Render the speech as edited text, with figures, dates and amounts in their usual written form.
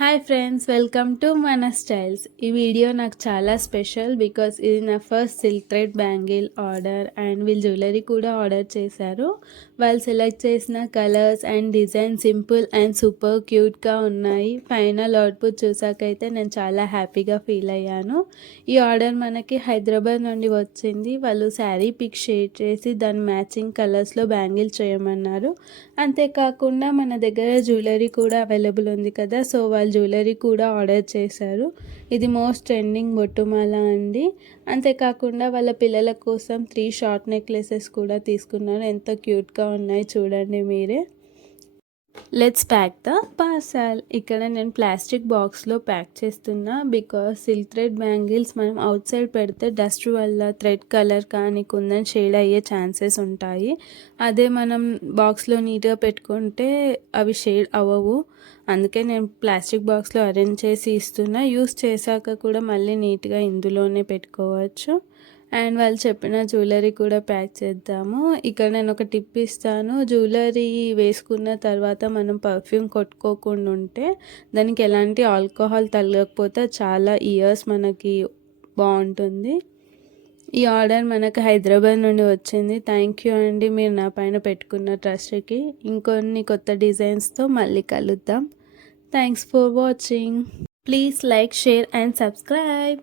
Hi friends, welcome to మన styles. ఈ video నాకు చాలా స్పెషల్ బికాస్ ఇది నా first silk thread bangle order and వీళ్ళు జ్యువెలరీ కూడా ఆర్డర్ చేశారు. వాళ్ళు సెలెక్ట్ చేసిన colours and design simple and super క్యూట్గా ఉన్నాయి. ఫైనల్ అవుట్పుట్ చూసాకైతే నేను చాలా హ్యాపీగా ఫీల్ అయ్యాను. ఈ ఆర్డర్ మనకి హైదరాబాద్ నుండి వచ్చింది. వాళ్ళు శారీ పిక్ షేర్ చేసి దాని మ్యాచింగ్ కలర్స్లో బ్యాంగిల్ చేయమన్నారు. అంతేకాకుండా మన దగ్గర జ్యువెలరీ కూడా అవైలబుల్ ఉంది కదా, సో వాళ్ళు జ్యువెలరీ కూడా ఆర్డర్ చేశారు. ఇది మోస్ట్ ట్రెండింగ్ బొట్టుమాల అండి. అంతేకాకుండా వాళ్ళ పిల్లల కోసం 3 షార్ట్ నెక్లెసెస్ కూడా తీసుకున్నారు. ఎంత క్యూట్గా ఉన్నాయి చూడండి మీరే. Let's pack the parcel. ఇక్కడ నేను ప్లాస్టిక్ బాక్స్లో ప్యాక్ చేస్తున్నా బికాస్ సిల్క్ థ్రెడ్ బ్యాంగిల్స్ మనం అవుట్ సైడ్ పెడితే డస్ట్ వల్ల థ్రెడ్ కలర్ కానీ కుందన్ షేడ్ అయ్యే ఛాన్సెస్ ఉంటాయి. అదే మనం బాక్స్లో నీట్గా పెట్టుకుంటే అవి షేడ్ అవ్వవు. అందుకే నేను ప్లాస్టిక్ బాక్స్లో అరేంజ్ చేసి ఇస్తున్నా. యూస్ చేశాక కూడా మళ్ళీ నీట్గా ఇందులోనే పెట్టుకోవచ్చు. అండ్ వాళ్ళు చెప్పిన జ్యువెలరీ కూడా ప్యాక్ చేద్దాము. ఇక్కడ నేను ఒక టిప్ ఇస్తాను. జ్యువెలరీ వేసుకున్న తర్వాత మనం పర్ఫ్యూమ్ కొట్టుకోకుండా ఉంటే దానికి ఎలాంటి ఆల్కహాల్ తగలకపోతే చాలా ఇయర్స్ మనకి బాగుంటుంది. ఈ ఆర్డర్ మనకు హైదరాబాద్ నుండి వచ్చింది. థ్యాంక్ యూ అండి, మీరు నా పైన పెట్టుకున్న ట్రస్ట్కి. ఇంకొన్ని కొత్త డిజైన్స్తో మళ్ళీ కలుద్దాం. Thanks for watching. Please like, share and subscribe.